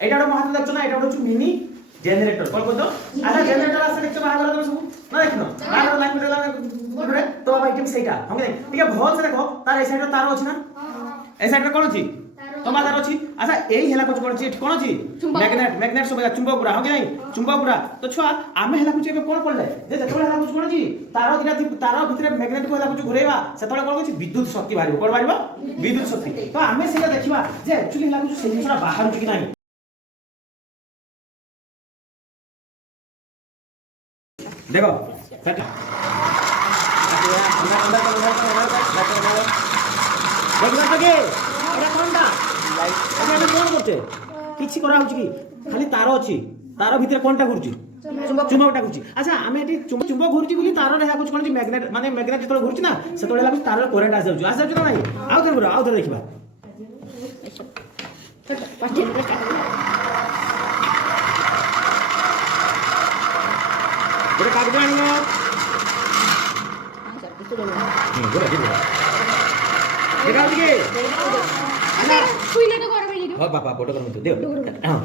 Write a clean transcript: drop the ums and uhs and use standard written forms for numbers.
এইটা একটা মহাত্মা দেখছো না, এটা হচ্ছে মিনি জেনারেটর। কল করতো আচ্ছা জেনারেটর আছে দেখছো বাহাগর তুমি সব না দেখিনো বাহাগর লাইন মিটার গুড়ে তো বাবা আইটেম সেইটা हम ठीक है भल से देखो तार এই সাইডে তার আছে না এই সাইডে কোন আছে তোমার তার আছে আচ্ছা এই হেলা কোচ কোন আছে কোন আছে ম্যাগনেট ম্যাগনেট সব চুম্বক পুরা हम নাই চুম্বক পুরা তো ছুয়া আমি হেলা কোচ ଏବେ কোন পড়লে যে যেতବେଳେ হেলা কোচ কোন আছে তার দিনা তার ভিতরে ম্যাগনেট কো হেলা কোচ ঘুরেবা সেতବେଳେ কোন আছে বিদ্যুৎ শক্তি বাহিব কোন বাহিব বিদ্যুৎ শক্তি তো আমি সেটা দেখিবা যে एक्चुअली হেলা কোচ সেই জিনিসটা বাহারু কি নাই देखो देखो के এটা কোনটা এটা কোন করতে কিছু করা হচ্ছে কি খালি তার আছে তার ভিতরে কোনটা ঘুরছে চুম্বকটা ঘুরছে আচ্ছা আমি এটি চুম্বক ঘুরছি বলি তার রেখা কোন কোন ম্যাগনেট মানে ম্যাগনেট যেতବେଳେ ঘুরছে না সেতବେଳେ লাগু তার কারেন্ট আসে না নাই আউ ধরে দেখিবা এটা কাট দিয়ে আনিও গোলা দিবা দেখা দিকে আচ্ছা সুইলে তো করবে বাবা ফটো করতে দেও হ্যাঁ